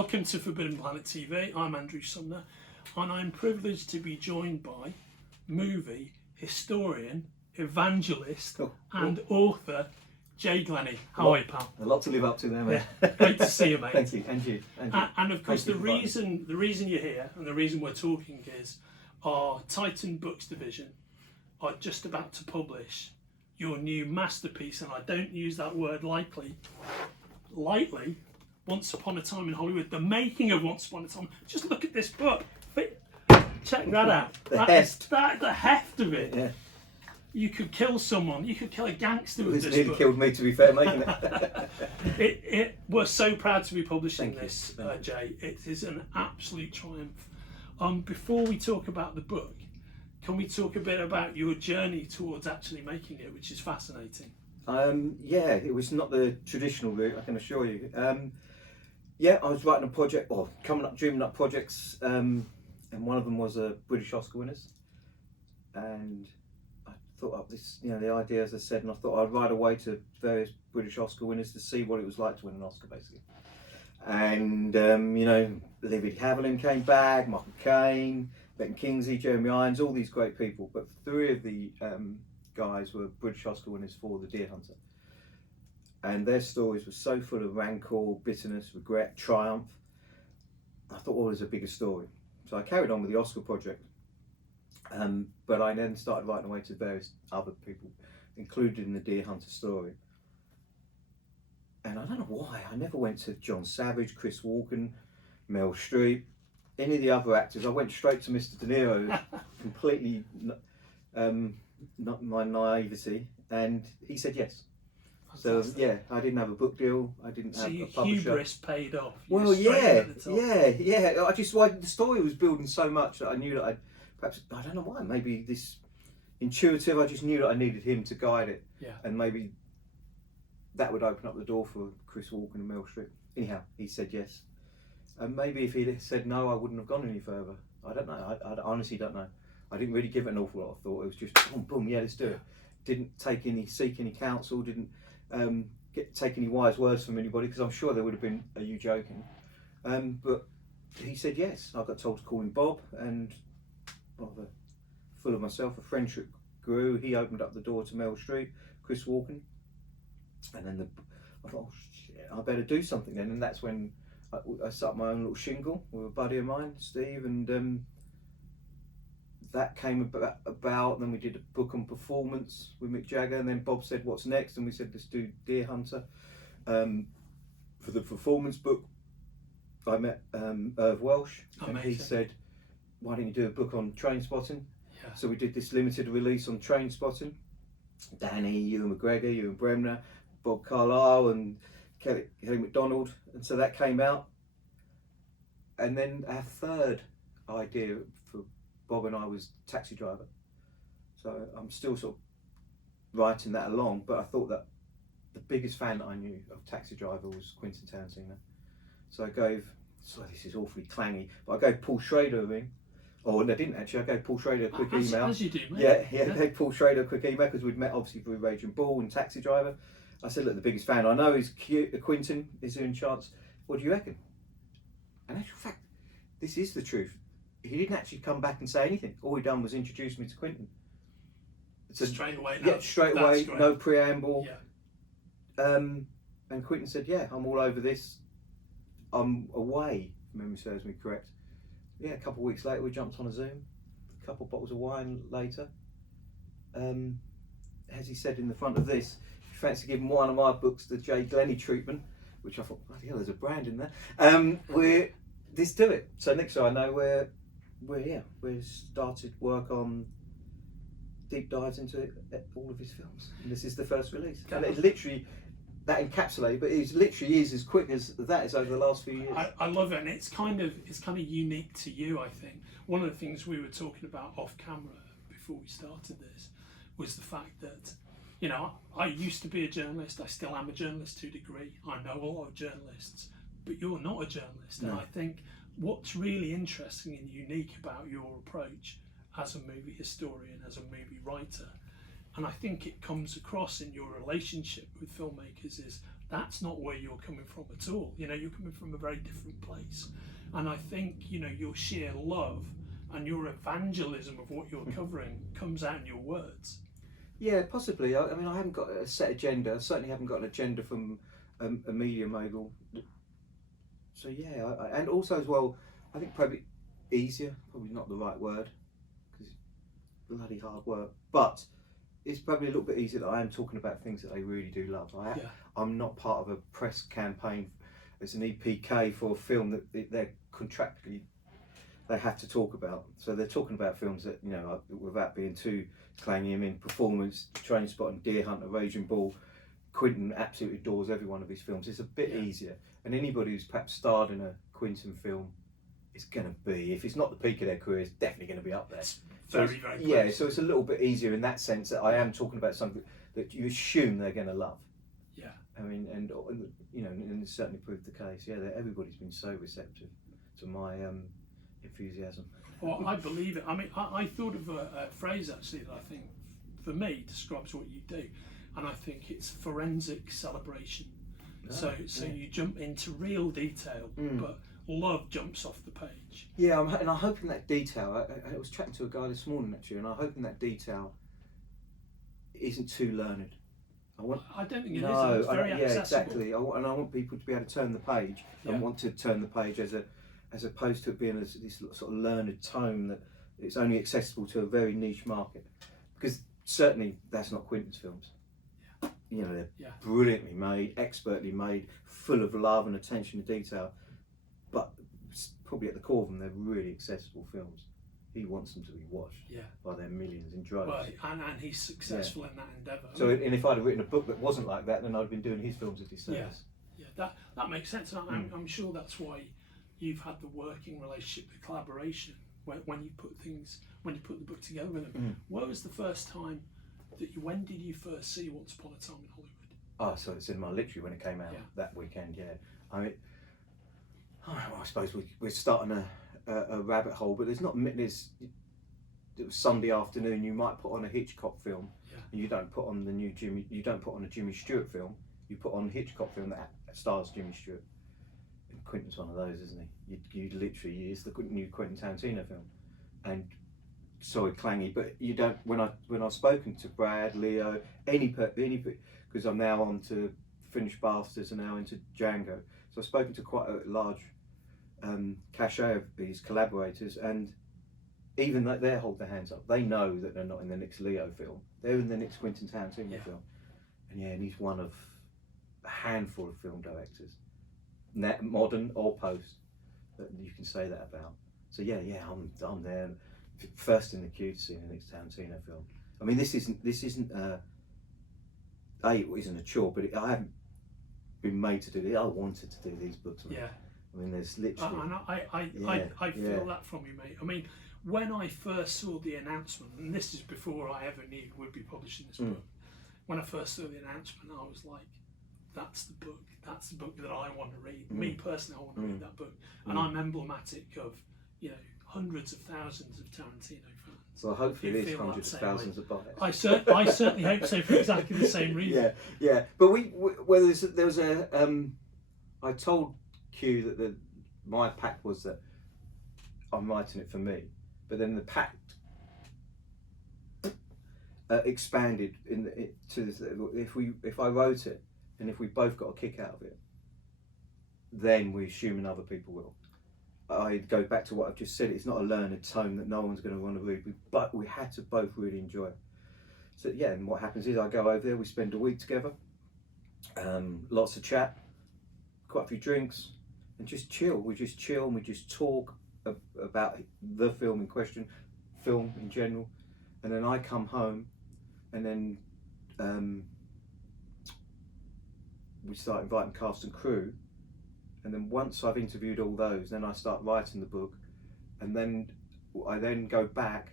Welcome to Forbidden Planet TV. I'm Andrew Sumner, and I'm privileged to be joined by movie historian, evangelist, and author Jay Glennie. How are you, pal? A lot to live up to there, mate. Yeah. Great to see you, mate. Thank you, and you. And of course, the reason you're here and the reason we're talking is our Titan Books division are just about to publish your new masterpiece, and I don't use that word lightly. Once Upon a Time in Hollywood, the making of Once Upon a Time. Just look at this book. Check that out. The heft of it. Yeah. You could kill someone. You could kill a gangster with this book. It's nearly killed me, to be fair, making it. We're so proud to be publishing this, Jay. It is an absolute triumph. Before we talk about the book, can we talk a bit about your journey towards actually making it, which is fascinating? Yeah, it was not the traditional route, I can assure you. I was writing a project, or dreaming up projects, and one of them was a British Oscar winners. And I thought up this, the idea, as I said, and I thought I'd write away to various British Oscar winners to see what it was like to win an Oscar, basically. And, Livy Haviland came back, Michael Caine, Ben Kingsley, Jeremy Irons, all these great people. But three of the guys were British Oscar winners for The Deer Hunter. And their stories were so full of rancor, bitterness, regret, triumph. I thought, well, there's a bigger story. So I carried on with the Oscar project. But I then started writing away to various other people included in the Deer Hunter story. And I don't know why, I never went to John Savage, Chris Walken, Meryl Streep, any of the other actors. I went straight to Mr. De Niro, completely not my naivety, and he said yes. Fantastic. So I didn't have a book deal. I didn't have a publisher. Hubris paid off. Well, yeah. I just the story was building so much that I knew that I don't know why. Maybe this intuitive. I just knew that I needed him to guide it. Yeah. And maybe that would open up the door for Chris Walken and Meryl Streep. Anyhow, he said yes. And maybe if he'd said no, I wouldn't have gone any further. I don't know. I honestly don't know. I didn't really give it an awful lot of thought. It was just boom, boom, yeah, let's do it. Didn't seek any counsel. Didn't take any wise words from anybody, because I'm sure there would have been, are you joking? But he said yes. I got told to call him Bob, and rather full of myself, a friendship grew. He opened up the door to Meryl Streep, Chris Walken, and then I thought, oh, shit, I better do something then. And that's when I set up my own little shingle with a buddy of mine, Steve, and that came about. And then we did a book on performance with Mick Jagger, and then Bob said, what's next? And we said, let's do Deer Hunter. For the performance book, I met Irv Welsh. Amazing. And he said, why don't you do a book on train spotting? Yeah. So we did this limited release on train spotting. Danny, Ewan McGregor, Ewan Bremner, Bob Carlyle, and Kelly MacDonald. And so that came out. And then our third idea for Bob and I was Taxi Driver. So I'm still sort of writing that along, but I thought that the biggest fan that I knew of Taxi Driver was Quentin Tarantino. So this is awfully clangy, but I gave Paul Schrader a ring. Oh, no, I didn't actually. I gave Paul Schrader a quick email. As you do, mate. Yeah. I gave Paul Schrader a quick email because we'd met obviously through Raging Bull and Taxi Driver. I said, look, the biggest fan I know is Quentin. Is there any chance? What do you reckon? And in actual fact, this is the truth. He didn't actually come back and say anything. All he done was introduce me to Quentin. So, straight away. Straight away, great. no preamble. Yeah. And Quentin said, yeah, I'm all over this. I'm away, if memory serves me correct. Yeah, a couple of weeks later, we jumped on a Zoom. A couple of bottles of wine later. As he said in the front of this, if you fancy giving one of my books the Jay Glennie treatment, which I thought, bloody hell, there's a brand in there. Let's do it. So next thing I know, we're here. We've started work on deep dives into all of his films. And this is the first release. And it's literally that encapsulated, but it literally is as quick as that is over the last few years. I love it, and it's kind of unique to you, I think. One of the things we were talking about off camera before we started this was the fact that, I used to be a journalist. I still am a journalist to a degree. I know a lot of journalists, but you're not a journalist. No. And I think what's really interesting and unique about your approach as a movie historian, as a movie writer, and I think it comes across in your relationship with filmmakers, is that's not where you're coming from at all. You know, you're coming from a very different place. And I think, you know, your sheer love and your evangelism of what you're covering comes out in your words. Yeah, possibly. I mean, I haven't got a set agenda. I certainly haven't got an agenda from a media mogul. So yeah, and also as well, I think probably easier, probably not the right word, because it's bloody hard work. But it's probably a little bit easier that I am talking about things that they really do love. I'm not part of a press campaign as an EPK for a film that they're contractually they have to talk about. So they're talking about films that, you know, without being too clangy. I mean, Performance, Trainspotting, Deer Hunter, Raging Bull. Quentin absolutely adores every one of his films. It's a bit easier, and anybody who's perhaps starred in a Quentin film is going to be, if it's not the peak of their career, it's definitely going to be up there. It's very close. Yeah, so it's a little bit easier in that sense that I am talking about something that you assume they're going to love. Yeah. I mean, and you know, and it's certainly proved the case. Yeah, everybody's been so receptive to my enthusiasm. Well, I believe it. I mean, I thought of a phrase actually that I think, for me, describes what you do, and I think it's forensic celebration. So you jump into real detail, but love jumps off the page. Yeah, and I'm hoping that detail. I was chatting to a guy this morning actually, and I'm hoping that detail isn't too learned. I don't think it is. It's very accessible. Yeah, exactly. I want people to be able to turn the page and want to turn the page as opposed to it being this sort of learned tome that it's only accessible to a very niche market. Because certainly that's not Quentin's films. Yeah. You know, they're brilliantly made, expertly made, full of love and attention to detail. But probably at the core of them, they're really accessible films. He wants them to be watched by their millions in droves. Well, and he's successful in that endeavour. So, and if I'd have written a book that wasn't like that, then I'd have been doing his films a disservice. Yeah, that makes sense. And I'm sure that's why you've had the working relationship, the collaboration, when you put the book together with him. What was the first time when did you first see Once Upon a Time in Hollywood? Oh, so it's in my literally when it came out that weekend. Yeah, I mean, I suppose we're starting a rabbit hole, but it was Sunday afternoon. You might put on a Hitchcock film, and you don't put on a Jimmy Stewart film. You put on a Hitchcock film that stars Jimmy Stewart. And Quentin's one of those, isn't he? You literally use the new Quentin Tarantino film, and sorry, clangy, but you don't. When I've spoken to Brad, Leo, any because I'm now on to Finished Bastards and now into Django, so I've spoken to quite a large cachet of these collaborators, and even that they hold their hands up. They know that they're not in the next Leo film; they're in the next Quentin Tarantino film, and he's one of a handful of film directors, modern or post, that you can say that about. So I'm there, first in the queue to see the next Tarantino film. I mean, this isn't it isn't a chore, but I haven't been made to do it. I wanted to do these books. Man. Yeah. I mean, there's literally. And I feel that from you, mate. I mean, when I first saw the announcement, and this is before I ever knew we'd be publishing this book, when I first saw the announcement, I was like, that's the book. That's the book that I want to read. Me personally, I want to read that book. And I'm emblematic of, hundreds of thousands of Tarantino fans. Well, hopefully there's hundreds of thousands of bites. I certainly hope so, for exactly the same reason. Yeah. But there was I told Q that my pact was that I'm writing it for me, but then the pact expanded if I wrote it and if we both got a kick out of it, then we're assuming other people will. I go back to what I've just said. It's not a learned tome that no one's going to want to read, but we had to both really enjoy it. So and what happens is I go over there, we spend a week together, lots of chat, quite a few drinks, and just chill. We just chill and we just talk about the film in question, film in general, and then I come home, and then we start inviting cast and crew. And then once I've interviewed all those, then I start writing the book, and then I go back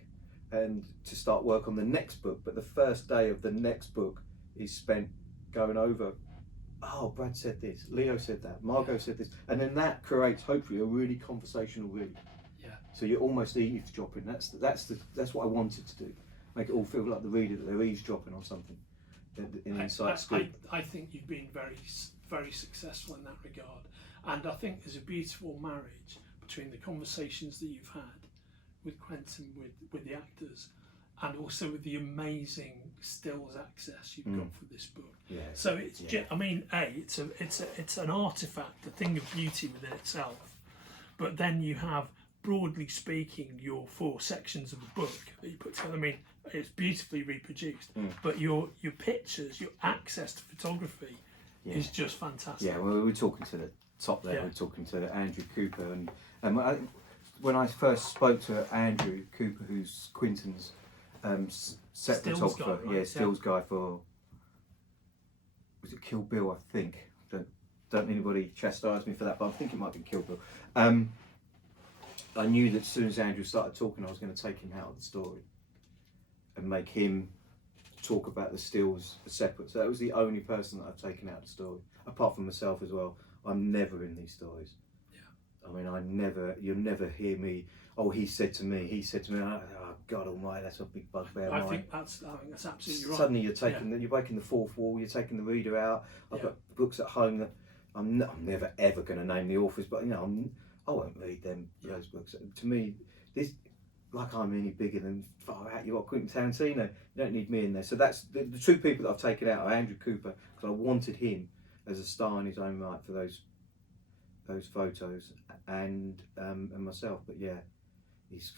and to start work on the next book. But the first day of the next book is spent going over, oh, Brad said this, Leo said that, Margot said this, and then that creates hopefully a really conversational read. Yeah. So you're almost eavesdropping. That's what I wanted to do. Make it all feel like the reader that they're eavesdropping on something. In inside scoop. I think you've been very very successful in that regard. And I think there's a beautiful marriage between the conversations that you've had with Quentin, with the actors, and also with the amazing stills access you've got for this book. Yeah. So it's I mean, it's an artifact, a thing of beauty within itself. But then you have, broadly speaking, your 4 sections of the book that you put together. I mean, it's beautifully reproduced, but your pictures, your access to photography is just fantastic. Yeah, well, we were talking to the top there. Yeah. We were talking to Andrew Cooper, and when I first spoke to Andrew Cooper, who's Quentin's set Stills photographer, guy, right? stills guy for, was it Kill Bill? I think. Don't anybody chastise me for that, but I think it might be Kill Bill. I knew that as soon as Andrew started talking, I was going to take him out of the story and make him talk about the stills separate. So that was the only person that I've taken out of the story, apart from myself as well. I'm never in these stories. Yeah. I mean, you'll never hear me, oh, he said to me, oh God almighty, that's a big bugbear. I think that's absolutely right. Suddenly you're taking you're breaking the fourth wall, you're taking the reader out. I've got books at home that I'm never ever going to name the authors, but I won't read them, those books. To me, this, like I'm any bigger than far out, you've got Quentin Tarantino, you don't need me in there. So that's the 2 people that I've taken out are Andrew Cooper, because I wanted him as a star in his own right for those photos, and myself. But yeah, his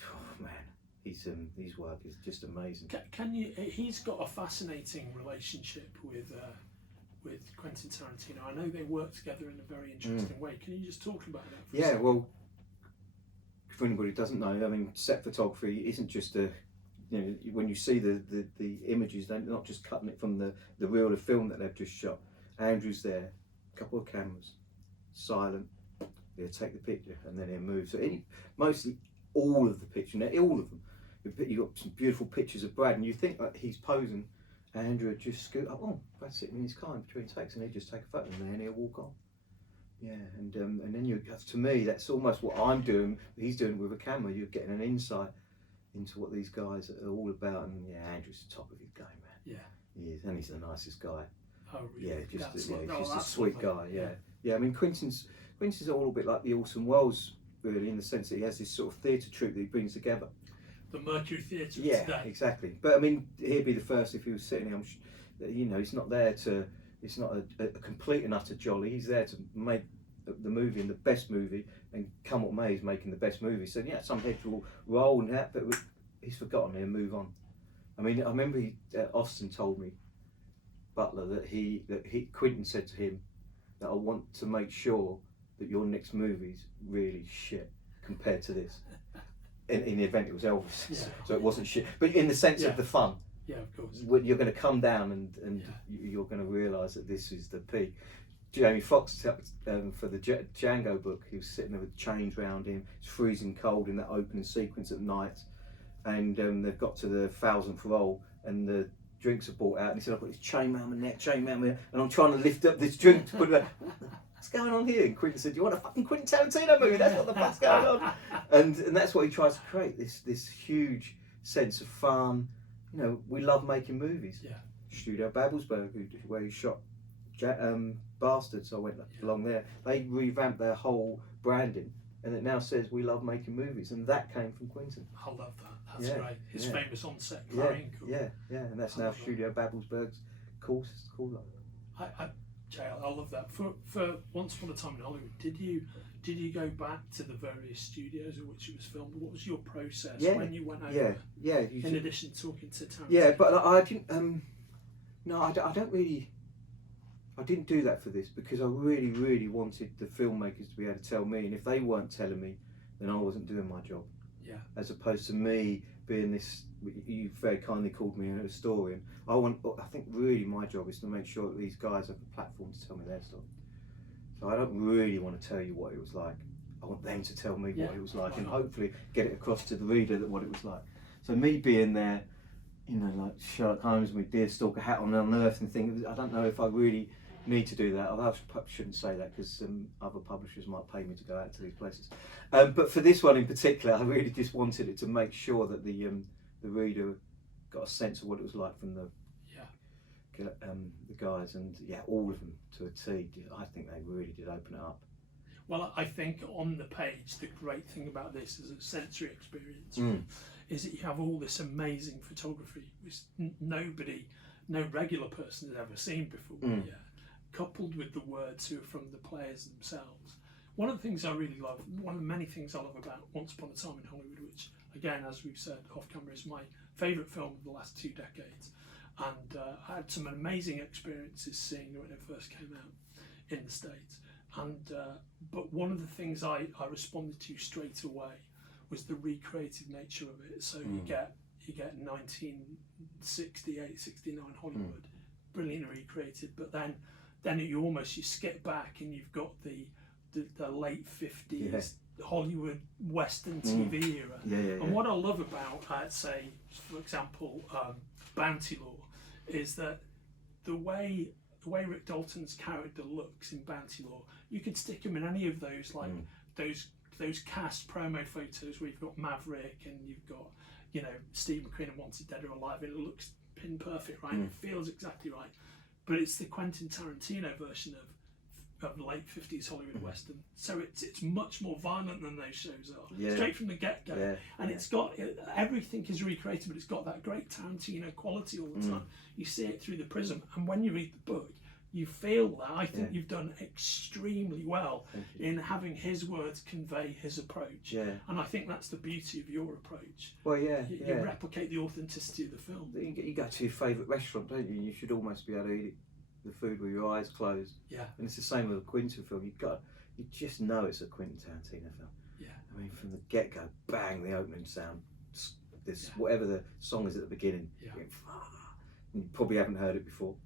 work is just amazing. Can you? He's got a fascinating relationship with Quentin Tarantino. I know they work together in a very interesting way. Can you just talk about that? Yeah, well, for anybody who doesn't know, I mean, set photography isn't just when you see the images, they're not just cutting it from the reel of film that they've just shot. Andrew's there, a couple of cameras, silent. He'll take the picture and then he'll move. So mostly all of the picture, all of them. You've got some beautiful pictures of Brad, and you think that he's posing. Andrew would just scoot up. Oh, Brad's sitting in his car in between takes, and he'd just take a photo, and then he'll walk on. Yeah, and then to me, that's almost what I'm doing. He's doing with a camera. You're getting an insight into what these guys are all about. And yeah, Andrew's the top of his game, man. Yeah, he is, and he's the nicest guy. Oh, really? Yeah, he's just a lovely. sweet guy. Yeah. I mean, Quentin's a little bit like the Orson Welles, really, in the sense that he has this sort of theatre troupe that he brings together. The Mercury Theatre Yeah, today. exactly. But I mean, he'd be the first if he was sitting here. He's not there to. It's not a complete and utter jolly. He's there to make the movie and the best movie, and come what may, he's making the best movie. So yeah, some heads will roll and that, but he's forgotten it and move on. I mean, I remember Austin told me, Butler, that Quentin said to him that I want to make sure that your next movie's really shit compared to this. In the event it was Elvis, so it wasn't shit, but in the sense of the fun. Yeah, of course. You're going to come down and you're going to realise that this is the peak. Jamie Foxx for the Django book, he was sitting there with chains round him. It's freezing cold in that opening sequence at night, and they've got to the 1000th roll, and the drinks are brought out, and he said, "I've got this chain round my neck, and I'm trying to lift up this drink to put it." What's going on here? And Quentin said, "Do you want a fucking Quentin Tarantino movie? That's what the fuck's going on." And that's what he tries to create, this huge sense of fun. We love making movies. Yeah. Studio Babelsberg, where he shot Bastards, I went along there. They revamped their whole branding, and it now says we love making movies, and that came from Quentin. I love that. That's great. His famous on-set crying. Yeah, and that's now Studio Babelsberg's course. It's called that. Jay, I love that. For Once Upon a Time in Hollywood, did you go back to the various studios in which it was filmed? What was your process when you went over? Yeah. In addition to talking to Tarantino. Yeah, but I didn't. No, I don't really. I didn't do that for this because I really, really wanted the filmmakers to be able to tell me, and if they weren't telling me, then I wasn't doing my job. Yeah. As opposed to me being this, you very kindly called me a historian. I think really my job is to make sure that these guys have a platform to tell me their story. So I don't really want to tell you what it was like. I want them to tell me what it was like, and hopefully get it across to the reader that what it was like. So me being there, like Sherlock Holmes with Deerstalker hat on Earth and things, I don't know if I really need to do that. Although I shouldn't say that because other publishers might pay me to go out to these places. But for this one in particular, I really just wanted it to make sure that the reader got a sense of what it was like from the the guys, and yeah, all of them to a T. I think they really did open it up. Well, I think on the page, the great thing about this is a sensory experience, is that you have all this amazing photography, which no regular person has ever seen before, coupled with the words who are from the players themselves. One of the things I really love, one of the many things I love about Once Upon a Time in Hollywood, which again, as we've said off camera, is my favourite film of the last 2 decades, and I had some amazing experiences seeing it when it first came out in the States. And but one of the things I responded to straight away was the recreative nature of it. So you get 1968, 69 Hollywood, brilliantly recreated, but then you skip back and you've got the late 50s Hollywood Western TV era. And what I love about, say, for example, Bounty Law, is that the way Rick Dalton's character looks in Bounty Law, you could stick him in any of those, like those cast promo photos where you've got Maverick and you've got, you know, Steve McQueen and Wanted Dead or Alive, and it looks pin perfect, right? It feels exactly right. But it's the Quentin Tarantino version of late 50s Hollywood Western, so it's much more violent than those shows are, straight from the get-go. And it's got, everything is recreated, but it's got that great Tarantino quality all the time. You see it through the prism, and when you read the book, you feel that. I think you've done extremely well in having his words convey his approach. And I think that's the beauty of your approach. Well, you replicate the authenticity of the film. You go to your favourite restaurant, don't you? You should almost be able to eat the food with your eyes closed. And it's the same with a Quentin film. You just know it's a Quentin Tarantino film. I mean, from the get-go, bang, the opening sound, whatever the song is at the beginning, you probably haven't heard it before.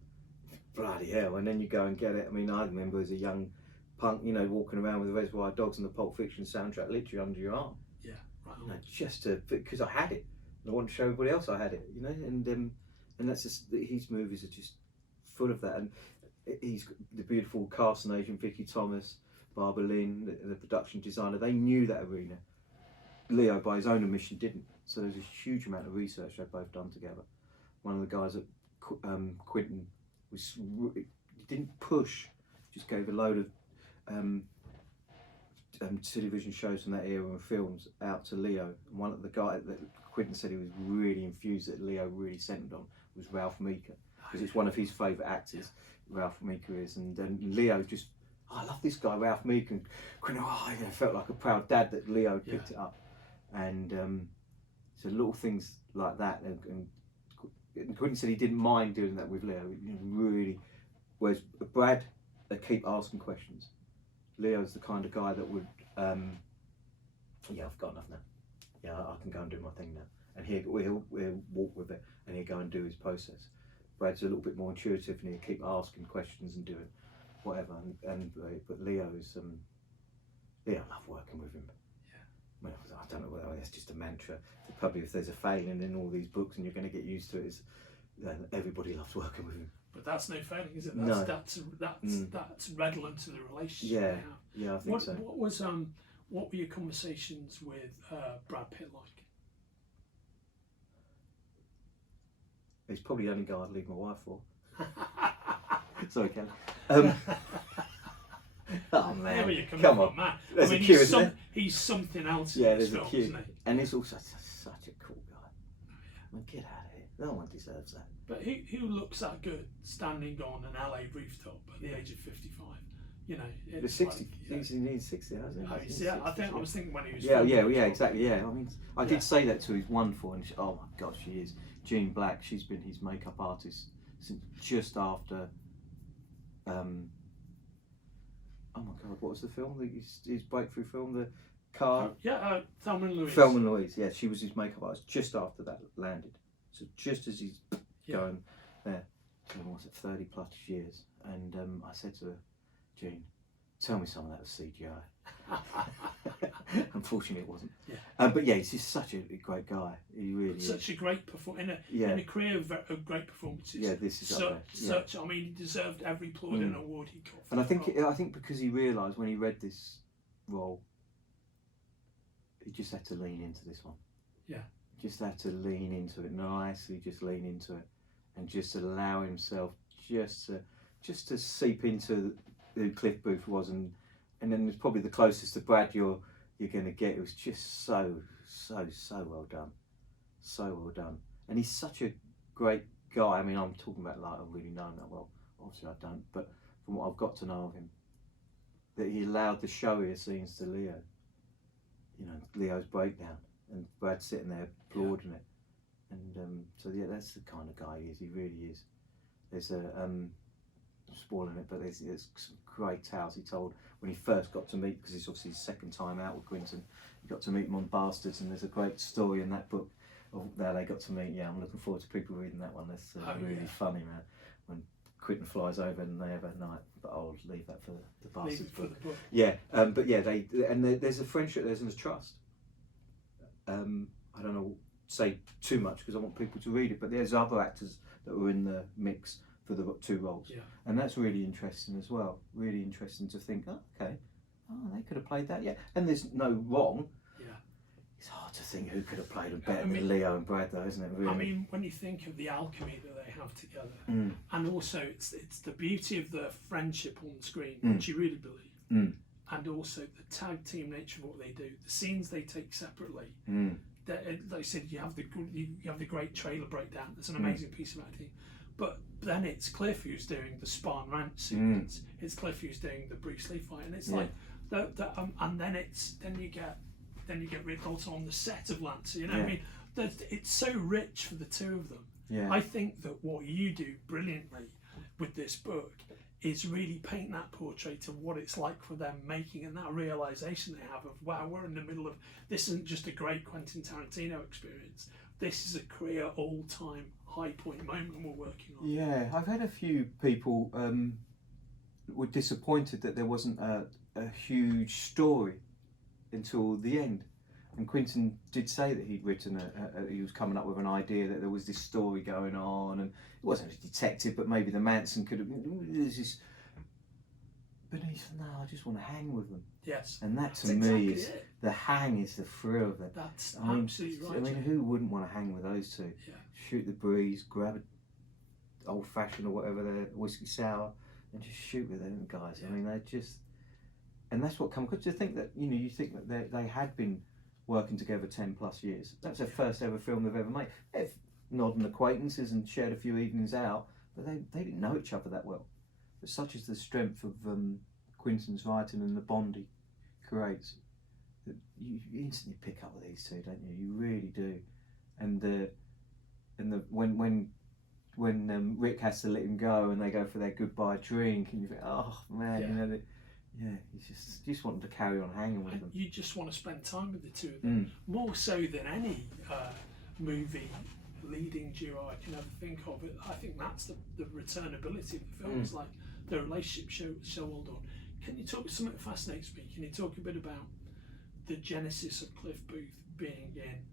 Bloody hell! And then you go and get it. I mean, I remember as a young punk, you know, walking around with the Reservoir Dogs and the Pulp Fiction soundtrack literally under your arm. You know, just because I had it, and I wanted to show everybody else I had it. You know, and that's just, his movies are just full of that. And he's got the beautiful casting agent Vicky Thomas, Barbara Lynn, the production designer. They knew that arena. Leo, by his own admission, didn't. So there's a huge amount of research they've both done together. One of the guys at Quentin he didn't push, just gave a load of television shows from that era and films out to Leo. And one of the guys that Quentin said he was really infused that Leo really centred on was Ralph Meeker, because it's one of his favourite actors. Ralph Meeker is, and Leo just, I love this guy Ralph Meeker, and Quentin, felt like a proud dad that Leo picked it up. And so little things like that, and Quentin said he didn't mind doing that with Leo. He really, whereas Brad, they keep asking questions. Leo's the kind of guy that would, I've got enough now. I can go and do my thing now. And he'll walk with it, and he'll go and do his process. Brad's a little bit more intuitive, and he'll keep asking questions and doing whatever. But Leo's, I love working with him. I don't know whether that's just a mantra. Probably if there's a failing in all these books and you're going to get used to it, then everybody loves working with him. But that's no failing, is it? No. That's redolent to the relationship they have. Yeah, I think so. What were your conversations with Brad Pitt like? He's probably the only guy I'd leave my wife for. Sorry, Ken. Oh man, come on, man. There's a queue, isn't there? He's something else. There's a queue, isn't he? And he's also such a cool guy. I mean, get out of here. No one deserves that. But who looks that good standing on an LA rooftop at the age of 55? You know, it's 60. He's 60, hasn't he? I was thinking when he was. Exactly. I mean, I did say that to his wonderful, and oh my gosh, she is Jean Black. She's been his makeup artist since just after. Oh my God! What was the film? His breakthrough film, the car. Thelma and Louise. Thelma and Louise. Yeah, she was his makeup artist just after that landed. So just as he's going there, what's it, 30 plus years, and I said to her, Jean, tell me some of that was CGI. Unfortunately, it wasn't. But he's just such a great guy. He really is. Such a great performer in a career of great performances. This is up there. I mean, he deserved every applaud and award he got. And I think because he realised when he read this role, he just had to lean into this one. Just had to lean into it nicely. Just lean into it, and just allow himself just to seep into who Cliff Booth was, and then it's probably the closest to Brad you're going to get. It was just so well done, so well done, and he's such a great guy. I mean, I'm talking about like I really know him that well. Obviously, I don't, but from what I've got to know of him, that he allowed the showier scenes to Leo. You know, Leo's breakdown, and Brad sitting there applauding it, and so yeah, that's the kind of guy he is. He really is. There's a I'm spoiling it, but there's some great tales he told when he first got to meet, because it's obviously his second time out with Quentin. He got to meet him on Bastards, and there's a great story in that book of how they got to meet. Yeah, I'm looking forward to people reading that one. That's really funny, man. When Quentin flies over and they have a night, but I'll leave that for the Bastards book. The book. Yeah, but yeah, there's a friendship, there's a trust. I don't know, say too much because I want people to read it, but there's other actors that were in the mix for the two roles, and that's really interesting as well. Really interesting to think, oh, okay, they could have played that, yeah. And there's no wrong. Yeah, it's hard to think who could have played them better than Leo and Brad, though, isn't it? Really. I mean, when you think of the alchemy that they have together, and also it's the beauty of the friendship on screen, which you really believe, and also the tag team nature of what they do, the scenes they take separately. Like I said, you have the great trailer breakdown. It's an amazing piece of acting, but then it's Cliff who's doing the Spartan Ranch sequence. It's Cliff who's doing the Bruce Lee fight, and it's like and then you get Rick Dalton on the set of Lancer. You know, I mean, it's so rich for the two of them. Yeah. I think that what you do brilliantly with this book is really paint that portrait of what it's like for them making, and that realization they have of, wow, we're in the middle of, this isn't just a great Quentin Tarantino experience, this is a career all-time high point moment we're working on. Yeah, I've had a few people were disappointed that there wasn't a huge story until the end. And Quentin did say that he'd written he was coming up with an idea that there was this story going on, and it wasn't a detective, but maybe the Manson could have. There's this, but he said, "No, I just want to hang with them." Yes, and that to me is the hang, is the thrill of it. That's absolutely right. I mean, who wouldn't want to hang with those two? Yeah. Shoot the breeze, grab an old fashioned or whatever, their whiskey sour, and just shoot with them guys. Yeah. I mean, they're just, and that's what comes. Because to think that you think that they had been working together 10 plus years. That's their first ever film they've ever made. They've nodding acquaintances and shared a few evenings out, but they didn't know each other that well. But such is the strength of Quentin's writing and the bond he creates, that you instantly pick up with these two, don't you? You really do. And when Rick has to let him go and they go for their goodbye drink, and you think, oh man, you just want them to carry on hanging with them. You just want to spend time with the two of them, more so than any movie leading duo I can ever think of. I think that's the returnability of the film. It's like the relationship so well done. Can you talk, something that fascinates me, can you talk a bit about the genesis of Cliff Booth being in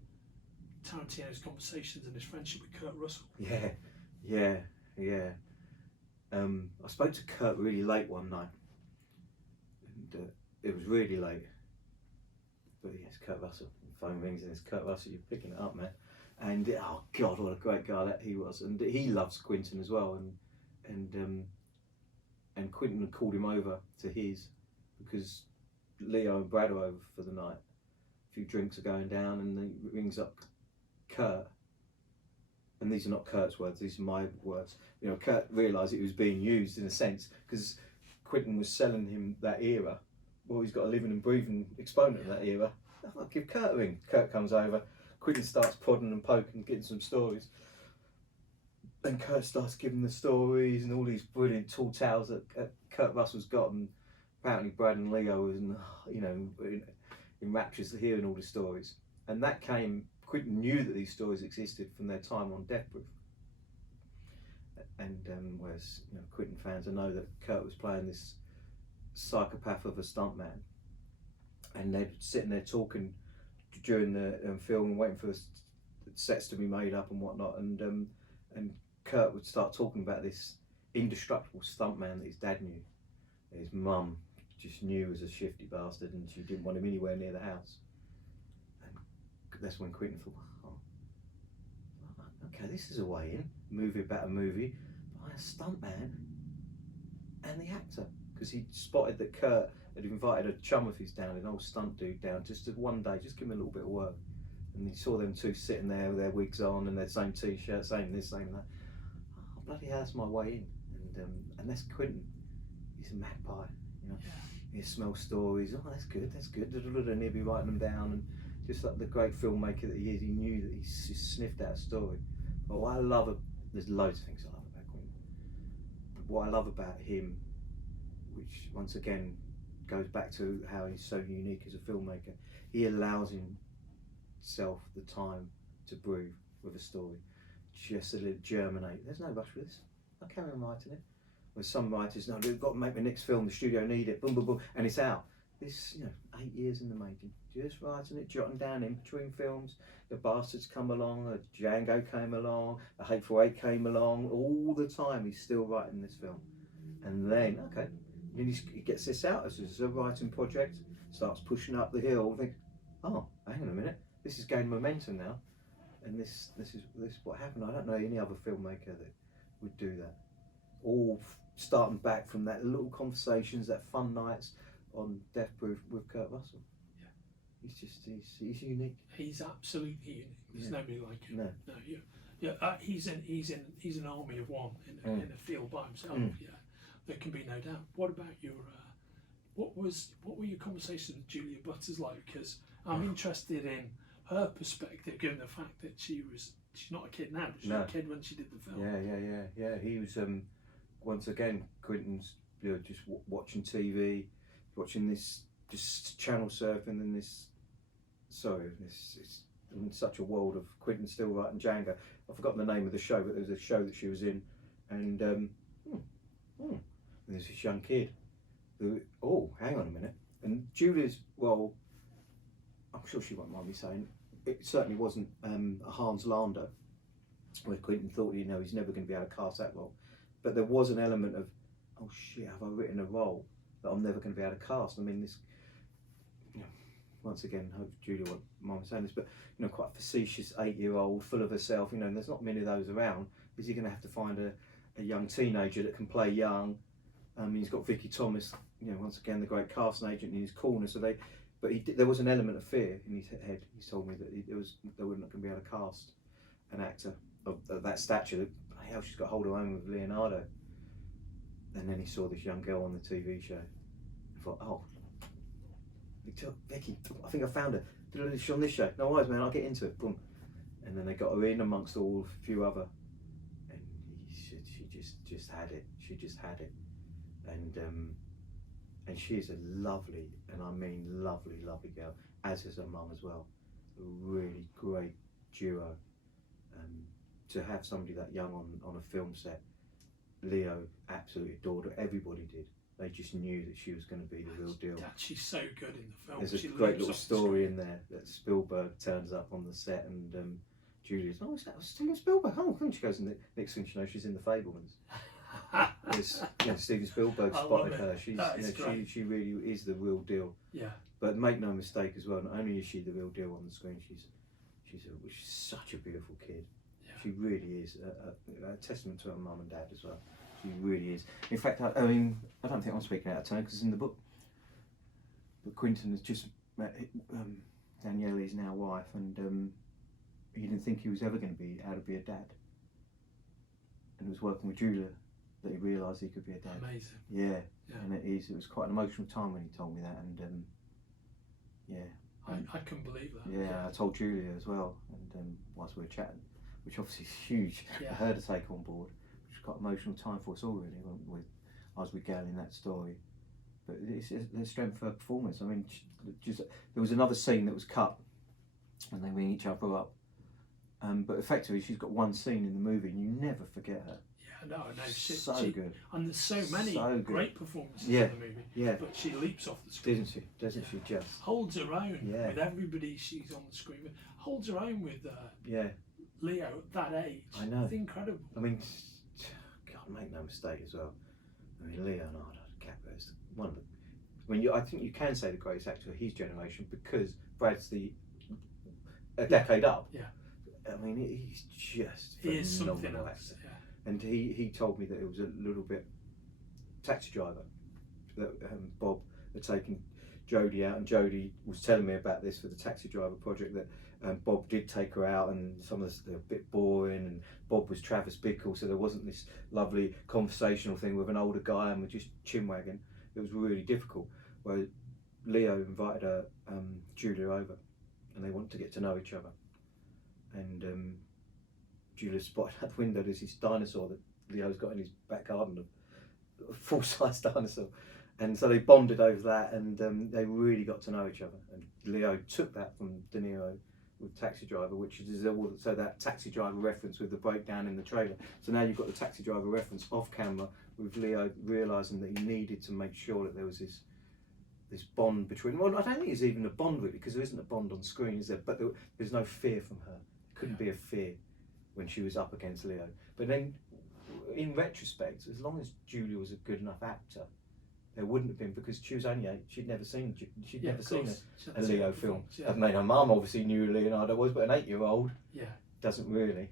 Tarantino's conversations and his friendship with Kurt Russell? Yeah. I spoke to Kurt really late one night. It was really late, but yes, Kurt Russell. The phone rings and it's Kurt Russell. You're picking it up, man. And oh God, what a great guy that he was. And he loves Quentin as well. And Quentin had called him over to his, because Leo and Brad are over for the night. A few drinks are going down, and he rings up Kurt. And these are not Kurt's words; these are my words. You know, Kurt realised it was being used in a sense because Quentin was selling him that era. Well, he's got a living and breathing exponent of that era. I'll give Kurt a ring. Kurt comes over. Quentin starts prodding and poking, getting some stories. And Kurt starts giving the stories and all these brilliant tall tales that Kurt Russell's got. And apparently Brad and Leo was, in raptures hearing all the stories. And that came, Quentin knew that these stories existed from their time on Death Proof. And whereas Quentin fans, I know that Kurt was playing this psychopath of a stuntman, and they're sitting there talking during the film, waiting for the sets to be made up and whatnot, and Kurt would start talking about this indestructible stuntman that his dad knew, that his mum just knew was a shifty bastard, and she didn't want him anywhere near the house. And that's when Quentin thought, oh, okay, this is a way in, movie about a movie. I a stuntman and the actor, because he spotted that Kurt had invited a chum of his down, an old stunt dude down, just to one day, just give him a little bit of work. And he saw them two sitting there with their wigs on and their same t-shirt, same this, same that. Oh, bloody hell, that's my way in. And that's Quentin. He's a magpie, you know. Yeah. He smells stories. Oh, that's good, that's good. And he'll be writing them down, and just like the great filmmaker that he is, he knew that he sniffed out a story. But what I love, there's loads of things I love about Quentin. But what I love about him, which once again goes back to how he's so unique as a filmmaker, he allows himself the time to brew with a story, just to let it germinate. There's no rush for this. I'll carry on writing it. Where some writers, no, we've got to make the next film, the studio need it, boom, boom, boom, and it's out. This, 8 years in the making, just writing it, jotting down in between films. The Bastards come along, the Django came along, the Hateful Eight came along. All the time he's still writing this film. And then, okay, then he gets this out as a writing project, starts pushing up the hill, and thinks, oh, hang on a minute, this is gaining momentum now. And this is what happened. I don't know any other filmmaker that would do that. All starting back from that little conversations, that fun nights on Death Proof with Kurt Russell. Yeah, he's unique. He's absolutely unique. There's nobody like him. No. He's an army of one in a field by himself. Yeah, there can be no doubt. What about your what were your conversations with Julia Butters like? Because I'm interested in her perspective, given the fact that she's not a kid now, but she was a kid when she did the film. Yeah. He was once again, Quentin's just watching TV, watching this, just channel surfing, and it's in such a world of Quentin still writing Django. I've forgotten the name of the show, but there was a show that she was in, and there's this young kid who, hang on a minute, and Julia's, well, I'm sure she won't mind me saying, it certainly wasn't a Hans Lander, where Quentin thought, he's never going to be able to cast that role. But there was an element of, oh shit, have I written a role that I'm never going to be able to cast? I mean, this, once again, I hope Julia won't mind me saying this, but, quite a facetious 8-year-old, full of herself, and there's not many of those around. Is he going to have to find a young teenager that can play young? He's got Vicky Thomas, once again, the great casting agent in his corner, there was an element of fear in his head. He told me that they were not going to be able to cast an actor of that stature. Hell, she's got hold of home with Leonardo. And then he saw this young girl on the TV show. I thought, oh, Vicky, I think I found her. She's on this show. No worries, man, I'll get into it. Boom. And then they got her in amongst a few other. And she just had it. She just had it. And she's a lovely, and I mean lovely, lovely girl, as is her mum as well. A really great duo. To have somebody that young on a film set, Leo absolutely adored her. Everybody did. They just knew that she was going to be the real deal. She's so good in the film. There's a great little story in there that Spielberg turns up on the set, and Julia's, is that Steven Spielberg? Oh, she goes, and the next thing she knows, she's in The Fabelmans. Steven Spielberg spotted her. She really is the real deal. Yeah. But make no mistake as well, not only is she the real deal on the screen, she's such a beautiful kid. Yeah. She really is a testament to her mum and dad as well. She really is. In fact, I don't think I'm speaking out of turn because it's in the book. But Quentin has just met Danielle, his now wife, and he didn't think he was ever going to be able to be a dad. And he was working with Julia that he realised he could be a dad. Amazing. Yeah. And it was quite an emotional time when he told me that, and I couldn't believe that. Yeah, I told Julia as well, and whilst we were chatting, which obviously is huge for her to take on board, which was quite an emotional time for us all really, as we regaling that story. But it's the strength of her performance. I mean, there was another scene that was cut, and they ring each other up. But effectively, she's got one scene in the movie, and you never forget her. No, so good. And there's so many great performances in the movie. Yeah. But she leaps off the screen. Doesn't she just? Holds her own with everybody she's on the screen with. Holds her own with Leo at that age. I know. It's incredible. I mean, God, make no mistake as well. I mean, Leonardo DiCaprio is one of the. I think you can say the greatest actor of his generation because Brad's a decade up. Yeah. I mean, he's just he is something phenomenal else. actor. and he told me that it was a little bit Taxi Driver that Bob had taken Jodie out, and Jodie was telling me about this for the Taxi Driver project, that Bob did take her out, and some of they're a bit boring, and Bob was Travis Bickle, so there wasn't this lovely conversational thing with an older guy and with just chinwagging. It was really difficult. Where Leo invited Julia over, and they wanted to get to know each other. And Julia spotted out the window there's this dinosaur that Leo's got in his back garden, a full-size dinosaur. And so they bonded over that, and they really got to know each other. And Leo took that from De Niro with Taxi Driver, which is so that Taxi Driver reference with the breakdown in the trailer. So now you've got the Taxi Driver reference off camera with Leo realising that he needed to make sure that there was this bond between. Well, I don't think there's even a bond really, because there isn't a bond on screen, is there? But there's no fear from her. There couldn't be a fear when she was up against Leo. But then, in retrospect, as long as Julia was a good enough actor, there wouldn't have been, because she was only 8. She'd never seen a Leo film. Yeah. I mean, her mum obviously knew who Leonardo was, but an 8-year-old doesn't really.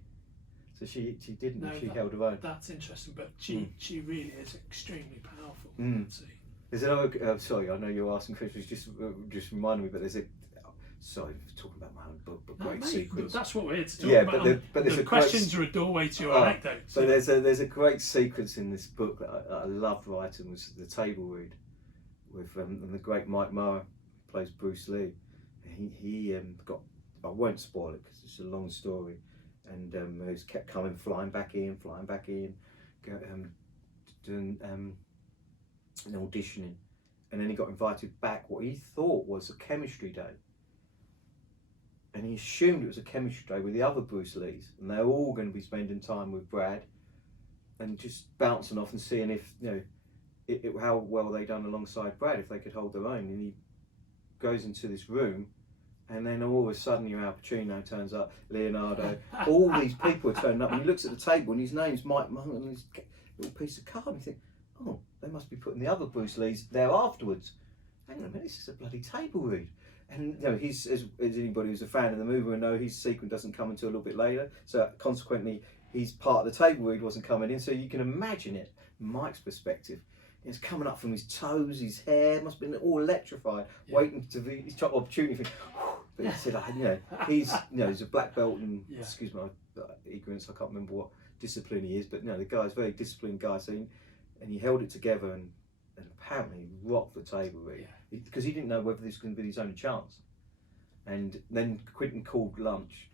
So she didn't. No, she held her own. That's interesting, but she really is extremely powerful. There's another. Sorry, I know you're asking questions. Just reminded me, but there's a. Sorry, talking about my own book, but great sequence. That's what we're here to talk about. But there's the questions are a doorway to your anecdote. So there's a great sequence in this book that I loved writing, was the table read with and the great Mike Murray plays Bruce Lee. He got. I won't spoil it because it's a long story, and he's kept flying back in, doing an auditioning, and then he got invited back what he thought was a chemistry day. And he assumed it was a chemistry day with the other Bruce Lees, and they're all going to be spending time with Brad, and just bouncing off and seeing if how well they done alongside Brad, if they could hold their own. And he goes into this room, and then all of a sudden, Al Pacino turns up, Leonardo, all these people are turning up, and he looks at the table, and his name's Mike Monk, and his little piece of card, and you think, oh, they must be putting the other Bruce Lees there afterwards. Hang on a minute, this is a bloody table read. And he's, as anybody who's a fan of the movie will know, his sequence doesn't come until a little bit later. So consequently, his part of the table read wasn't coming in. So you can imagine it, from Mike's perspective. It's coming up from his toes, his hair must have been all electrified, waiting to be his top opportunity. But he said, he's a black belt in, excuse my ignorance, I can't remember what discipline he is, but the guy's a very disciplined guy. So and he held it together and apparently rocked the table read. Because he didn't know whether this was going to be his only chance. And then Quentin called lunch,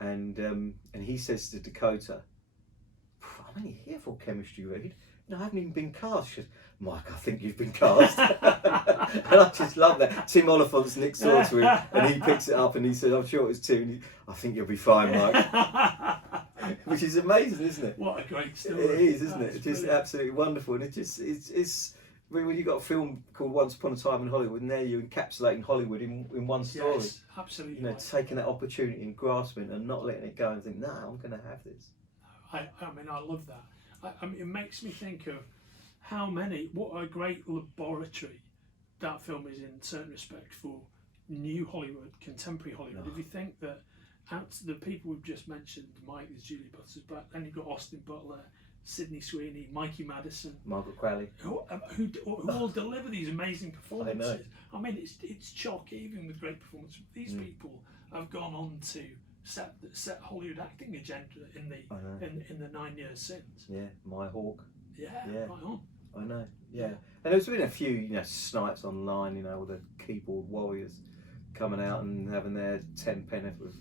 and he says to Dakota, I'm only here for chemistry read. I haven't even been cast. She goes, Mike, I think you've been cast. And I just love that. Tim Oliphant's next door to him, and he picks it up and he says, I'm sure it was Tim. I think you'll be fine, Mike. Which is amazing, isn't it? What a great story. It is, isn't it? It's just absolutely wonderful. And it's when you've got a film called Once Upon a Time in Hollywood, and there you're encapsulating Hollywood in one story. Yes, absolutely. Taking that opportunity and grasping and not letting it go and think, no, I'm going to have this. I mean, I love that. I mean, it makes me think of what a great laboratory that film is in certain respects for new Hollywood, contemporary Hollywood. If you think that out to the people we've just mentioned, Mike is Julia Butters, but then you've got Austin Butler, Sydney Sweeney, Mikey Madison, Margaret Qualley, who all deliver these amazing performances. I mean, it's chock even with great performances. These people have gone on to set Hollywood acting agenda in the 9 years since. Yeah, My Hawk. Yeah, right on. I know. Yeah, and there's been a few snipes online. All the keyboard warriors coming out and having their 10 penneth with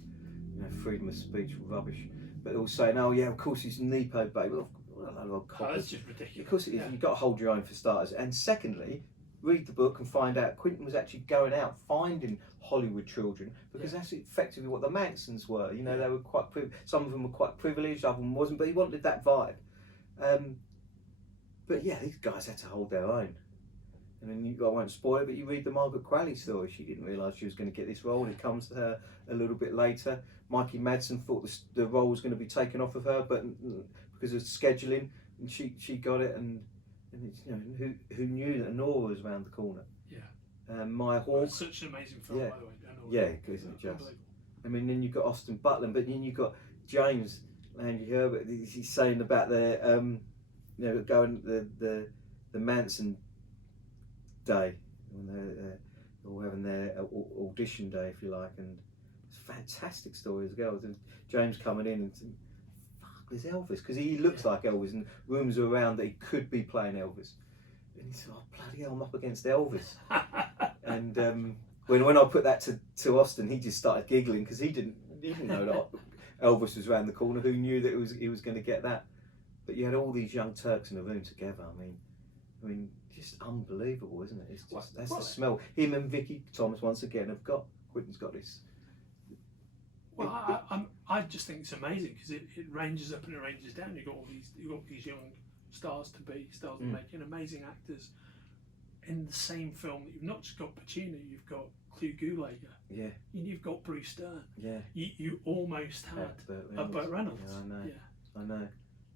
freedom of speech rubbish, but all saying, oh yeah, of course it's Nepo baby. That's just ridiculous. Of course it is. You've got to hold your own for starters, and secondly, read the book and find out Quentin was actually going out finding Hollywood children, because that's effectively what the Mansons were. They were quite some of them were quite privileged, other them wasn't, but he wanted that vibe. But yeah, these guys had to hold their own. And then I won't spoil it, but you read the Margaret Qualley story. She didn't realise she was going to get this role. It comes to her a little bit later. Mikey Madsen thought the role was going to be taken off of her, but because of scheduling, and she got it. And it's, who knew that Nora was around the corner? Yeah. My Hawk. It's such an amazing film, by the way. Yeah, isn't it just? I mean, then you've got Austin Butler, but then you've got James Andy Herbert, he's saying about the going the Manson day when they're all having their audition day, if you like, and it's a fantastic story as well. And James coming in and saying, "Fuck, there's Elvis," because he looks like Elvis, and rumours are around that he could be playing Elvis. And he said, "Oh bloody hell, I'm up against Elvis." And when I put that to Austin, he just started giggling because he didn't know that Elvis was around the corner. Who knew that he was going to get that? But you had all these young Turks in a room together. I mean, just unbelievable, isn't it? It's just that's the smell. Him and Vicky Thomas once again have got Quentin's got this. Well, I just think it's amazing because it ranges up and it ranges down. You've got these young stars to be stars making amazing actors in the same film. That you've not just got Pacino, you've got Clu Gulager. Yeah. And you've got Bruce Stern. Yeah. You almost had a Burt Reynolds. Yeah, I know. Yeah. I know.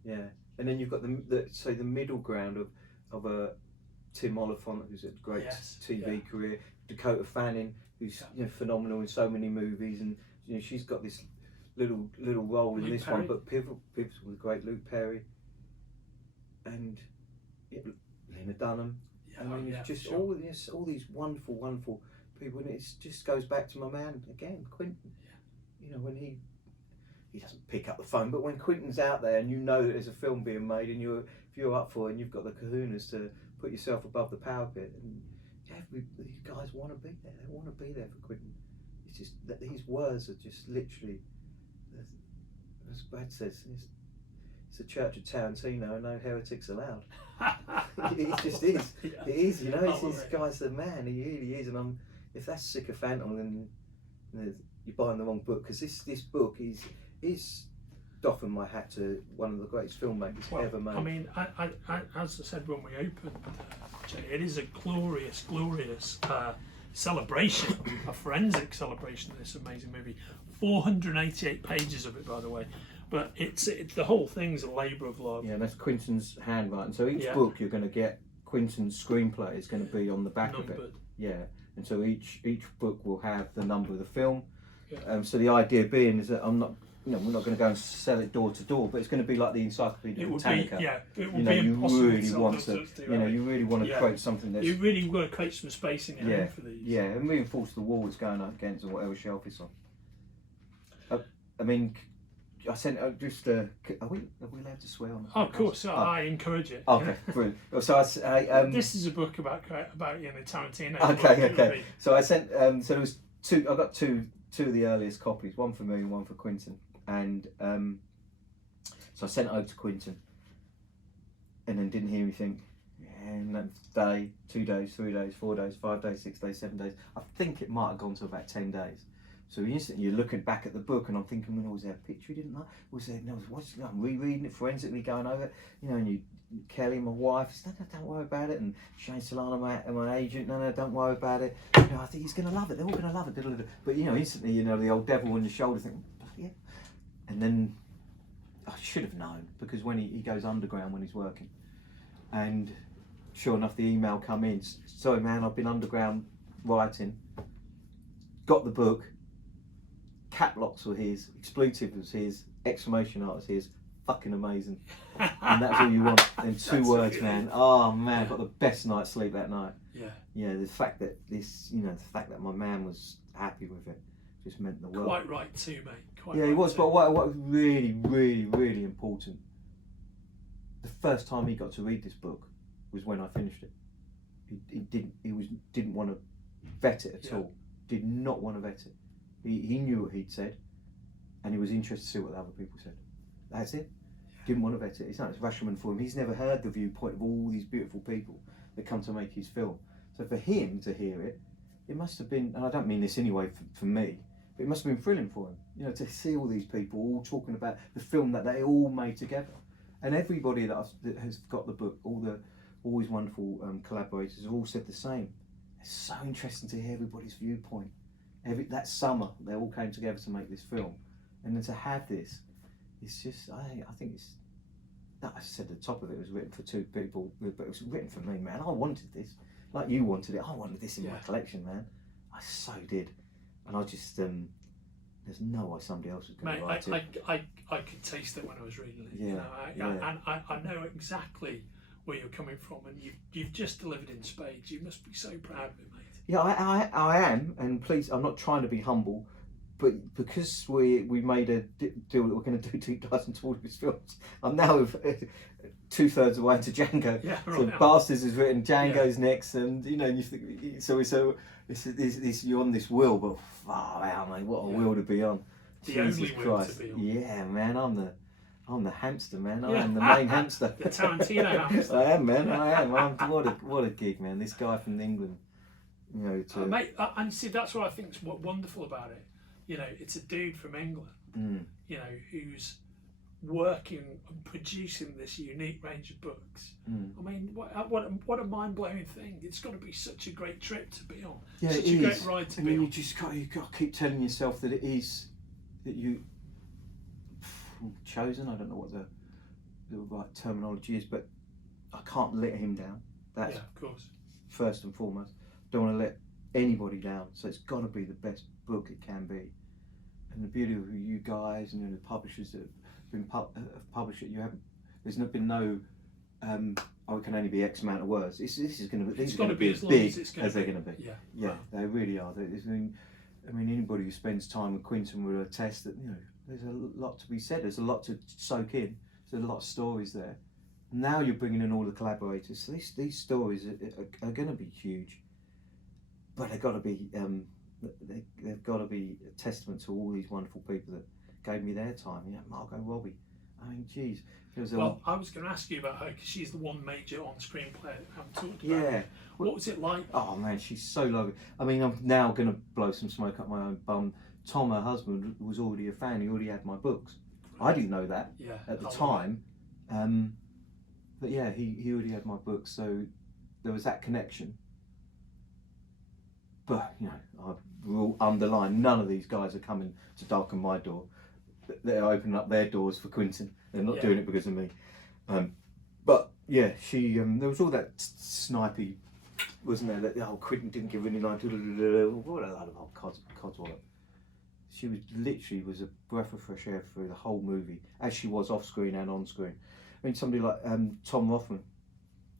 Yeah. And then you've got the middle ground of a Tim Oliphant, who's a great TV career, Dakota Fanning, who's phenomenal in so many movies, and she's got this little role in this Perry. One, but pivotal with great Luke Perry and Lena Dunham. Yeah, I mean, it's just all these wonderful people, and it just goes back to my man again, Quentin. Yeah. When he doesn't pick up the phone, but when Quentin's out there and you know that there's a film being made, and if you're up for it, and you've got the kahunas to put yourself above the parapet, and these guys want to be there. They want to be there for Quentin. It's just that these words are just literally, as Brad says, it's the Church of Tarantino, and no heretics allowed. It just is. Yeah. It is. This guy's the man. He really is. And if that's sycophantal, then you're buying the wrong book, because this book is doffing my hat to one of the greatest filmmakers ever made. I mean, I as I said when we opened, Jay, it is a glorious celebration, a forensic celebration of this amazing movie. 488 pages of it, by the way. But it's the whole thing's a labour of love. Yeah, that's Quentin's handwriting. So each book you're going to get Quentin's screenplay is going to be on the back of it. Yeah, and so each book will have the number of the film. Yeah. So the idea being is that we're not going to go and sell it door to door, but it's going to be like the Encyclopedia Britannica. It would be impossible. You really want to create something that's. You really want to create some space in your hand for these. Yeah, and reinforce the wall it's going up against or whatever shelf it's on. I mean, I sent just. Are we allowed to swear on the podcast? Oh, of course, I encourage it. Okay, brilliant. So this is a book about Tarantino. Okay. So I sent. So there was two. I got two of the earliest copies, one for me and one for Quentin, and so I sent it over to Quentin, and then didn't hear anything. And that day, 2 days, 3 days, 4 days, 5 days, 6 days, 7 days. I think it might have gone to about 10 days. So instantly you're looking back at the book, and I'm thinking, was there a picture you didn't like? Was there? No, I'm rereading it forensically, going over it. And Kelly, my wife, says, no, don't worry about it. And Shane Solano, my agent, no, don't worry about it. I think he's going to love it. They're all going to love it. But instantly, the old devil on your shoulder, thinking, yeah. And then I should have known, because when he goes underground when he's working, and sure enough, the email come in. Sorry, man, I've been underground writing. Got the book. Cap locks were his, expletive was his, exclamation art was his, fucking amazing. And that's all you want. And 2 words, man. Oh man, I got the best night's sleep that night. Yeah. Yeah, the fact that the fact that my man was happy with it just meant the world. Quite right too, mate. He was, but what was really, really, really important, the first time he got to read this book was when I finished it. He didn't want to vet it at all. Did not want to vet it. He knew what he'd said, and he was interested to see what the other people said. That's it. Didn't want to vet it. It's not Rashomon for him. He's never heard the viewpoint of all these beautiful people that come to make his film. So for him to hear it, it must have been, and I don't mean this anyway for me, but it must have been thrilling for him. To see all these people all talking about the film that they all made together, and everybody that has got the book, all these wonderful collaborators have all said the same. It's so interesting to hear everybody's viewpoint. That summer, they all came together to make this film, and then to have this, it's just, I think it's, I said at the top of it was written for 2 people, but it was written for me, man. I wanted this, like you wanted it. I wanted this in my collection, man. I so did, and I just, there's no way somebody else was going Mate, to write it. I could taste it when I was reading it. Yeah, You know, yeah. and I know exactly where you're coming from, and you've just delivered in spades. You must be so proud of it, mate. Yeah, I am, and please, I'm not trying to be humble, but because we made a deal that we're going to do deep dives into all of his films, I'm now 2/3 of the way into Django. Yeah, So right. Bastards is written, Django's next, and you know, you think so this you're on this wheel, but far out, mate. What a wheel to be on! The Jesus only wheel Christ. to be on. Yeah, man, I'm the hamster, man. I Yeah. am the main hamster. The Tarantino hamster. I am, man. I am. What a gig, man. This guy from England, you know. Mate, and see, that's what I think is what wonderful about it. You know, it's a dude from England, you know, who's working and producing this unique range of books. I mean, what a mind-blowing thing. It's got to be such a great trip to be on. Yeah, such a great ride to be on. You got to keep telling yourself that it is, that you chosen. I don't know what the right terminology is, but I can't let him down. That's of course. first and foremost. Don't want to let anybody down. So it's got to be the best book it can be. And the beauty of you guys and the publishers that have been published it, there's not been no. It can only be X amount of words. This is going to be. It's going to be as big as they're going to be. Yeah, wow. They really are. I mean, anybody who spends time with Quentin will attest that there's a lot to be said. There's a lot to soak in. There's a lot of stories there. Now you're bringing in all the collaborators. So these stories are going to be huge, but they've got to be they've got to be a testament to all these wonderful people that gave me their time. Margot Robbie. I mean, geez. Well, I was going to ask you about her because she's the one major on-screen player that I haven't talked about. Yeah. What was it like? Oh man, she's so lovely. I mean, I'm now going to blow some smoke up my own bum. Tom, her husband, was already a fan. He already had my books. I didn't know that at the time. But yeah, he already had my books, so there was that connection. But I will underline, none of these guys are coming to darken my door. They're opening up their doors for Quentin. They're not doing it because of me. But yeah, she there was all that snipey, wasn't there? That Quentin didn't give any line. What a load of codswallop. She was a breath of fresh air through the whole movie, as she was off screen and on screen. I mean, somebody like Tom Rothman,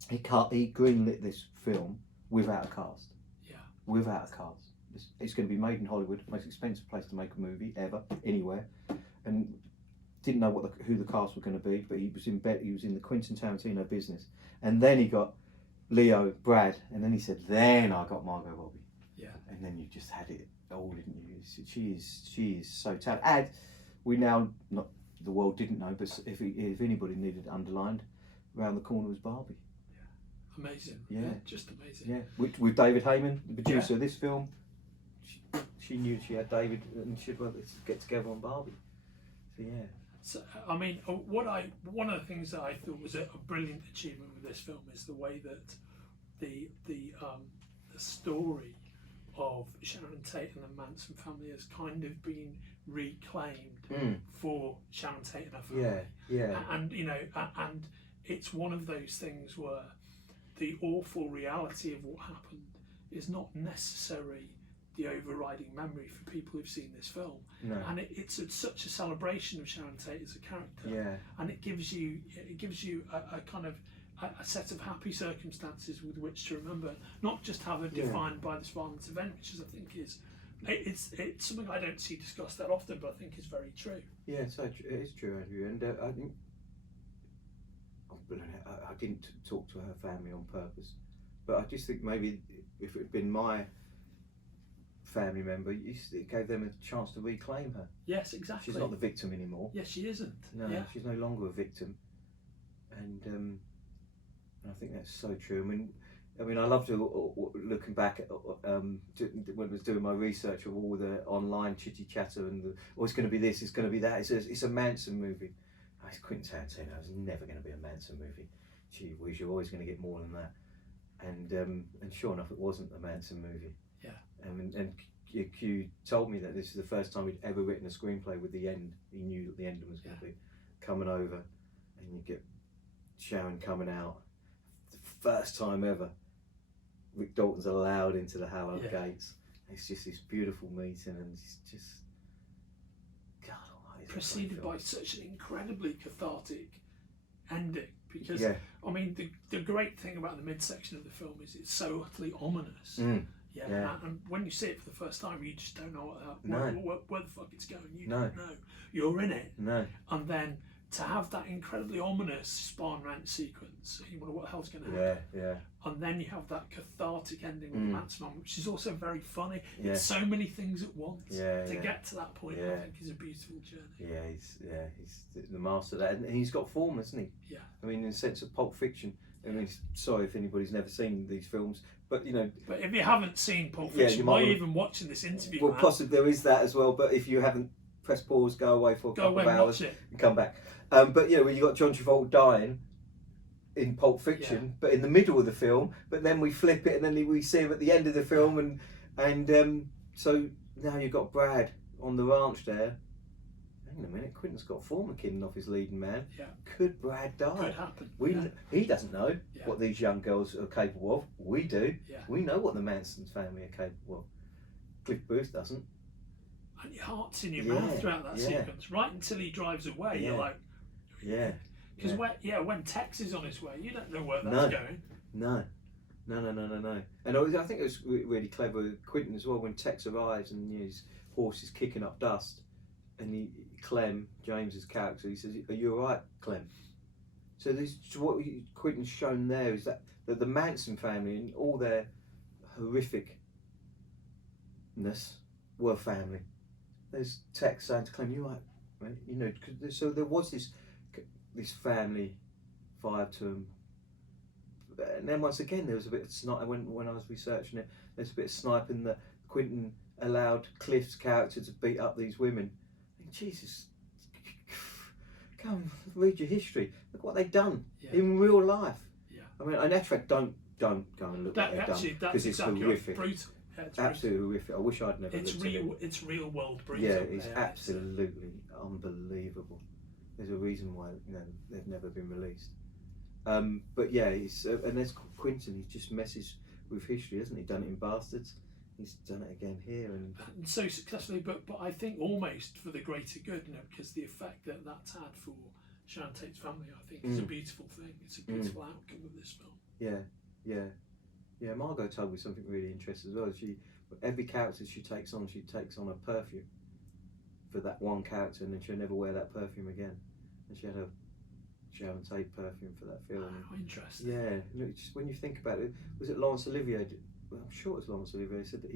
he greenlit this film without a cast. Yeah. Without a cast. It's going to be made in Hollywood, most expensive place to make a movie ever, anywhere, and didn't know who the cast were going to be, but he was in the Quentin Tarantino business, and then he got Leo, Brad, and then he said, then I got Margot Robbie. Yeah. And then you just had it all, didn't you? She is so talented. And we now, not the world didn't know, but if anybody needed it underlined, around the corner was Barbie. Yeah. Amazing. Yeah. Just amazing. Yeah. With David Heyman, the producer of this film, she knew she had David, and she'd let's get together on Barbie. So yeah. So I mean, one of the things that I thought was a brilliant achievement with this film is the way that the story of Sharon Tate and the Manson family has kind of been reclaimed for Sharon Tate and her family. Yeah. And and it's one of those things where the awful reality of what happened is not necessarily the overriding memory for people who've seen this film. No. And it's such a celebration of Sharon Tate as a character. Yeah. And it gives you a kind of a set of happy circumstances with which to remember, not just have it defined by this violent event, which is, I think, it's something I don't see discussed that often, but I think is very true. Yeah, it is true, Andrew, and I think I didn't talk to her family on purpose, but I just think maybe if it had been my family member, it gave them a chance to reclaim her. Yes, exactly. She's not the victim anymore. Yes, she isn't. No, she's no longer a victim, and I think that's so true. I mean, I love looking back at when I was doing my research of all the online chitty chatter and it's going to be this, it's going to be that. It's a Manson movie. It's Quentin Tarantino. It's never going to be a Manson movie. Gee whiz, you're always going to get more than that. And sure enough, it wasn't a Manson movie. Yeah. And Q told me that this is the first time he'd ever written a screenplay with the end. He knew that the ending was going to be coming over, and you get Sharon coming out. The first time ever Rick Dalton's allowed into the hallowed gates. It's just this beautiful meeting, and it's just preceded by such an incredibly cathartic ending. Because Yeah. I mean, the great thing about the midsection of the film is it's so utterly ominous. Yeah, Yeah. and when you see it for the first time, you just don't know No. where the fuck it's going. You No. don't know. You're in it, No. and then to have that incredibly ominous spawn rent sequence, you wonder what the hell's going to happen. Yeah. And then you have that cathartic ending with Matt's mum, which is also very funny. Yeah. It's so many things at once. Yeah, To yeah. get to that point, Yeah. I think is a beautiful journey. Yeah, he's the master of that, and he's got form, hasn't he? Yeah. I mean, in the sense of Pulp Fiction. I mean, sorry if anybody's never seen these films, but you know. But if you haven't seen Pulp Yeah, Fiction, you why are might you wanna- even watching this interview? Well, man? possibly there is that as well. But if you haven't, press pause, go away for a Go couple away of and hours, watch it. and come back. But you know, when you got John Travolta dying in Pulp Fiction, but in the middle of the film, but then we flip it, and then we see him at the end of the film, and so now you've got Brad on the ranch there. Hang on a minute, Quentin's got Formikin off his leading man. Yeah. Could Brad die? Could happen. He doesn't know Yeah. what these young girls are capable of. We do. Yeah. We know what the Manson family are capable of. Cliff Booth doesn't. And your heart's in your Yeah, mouth throughout that yeah. sequence, right until he drives away. Yeah. You're like, Yeah. because when Tex is on his way, you don't know where that's going. No. And I think it was really clever with Quentin as well when Tex arrives and his horse is kicking up dust, and Clem, James's character, he says, "Are you all right, Clem?" So what Quentin's shown there is that the Manson family and all their horrificness were family. There's Tex saying to Clem, "You all right, mate?" You know, so there was this family vibe to him. And then once again, there was a bit of snipe. When I was researching it, there's a bit of sniping that Quentin allowed Cliff's character to beat up these women. And Jesus, go and read your history. Look what they've done in real life. Yeah. I mean, in actual fact, don't go and look what they've done That's because it's exactly horrific. Brutal. Yeah, it's Absolutely horrific. I wish I'd never. It's looked at real. it. It's real world brutal. Yeah, it's absolutely unbelievable. There's a reason why they've never been released. But yeah, and there's Quentin. He just messes with history, hasn't he? Done it in Bastards. He's done it again here, and so successfully. But I think almost for the greater good, because the effect that's had for Sharon Tate's family, I think, is a beautiful thing. It's a beautiful outcome of this film. Yeah. Margot told me something really interesting as well. Every character she takes on a perfume for that one character, and then she'll never wear that perfume again. And she had a Sharon Tate perfume for that film. Oh, interesting. Yeah, just when you think about it, was it Laurence Olivier? Well, I'm sure it was Laurence Olivier. Said that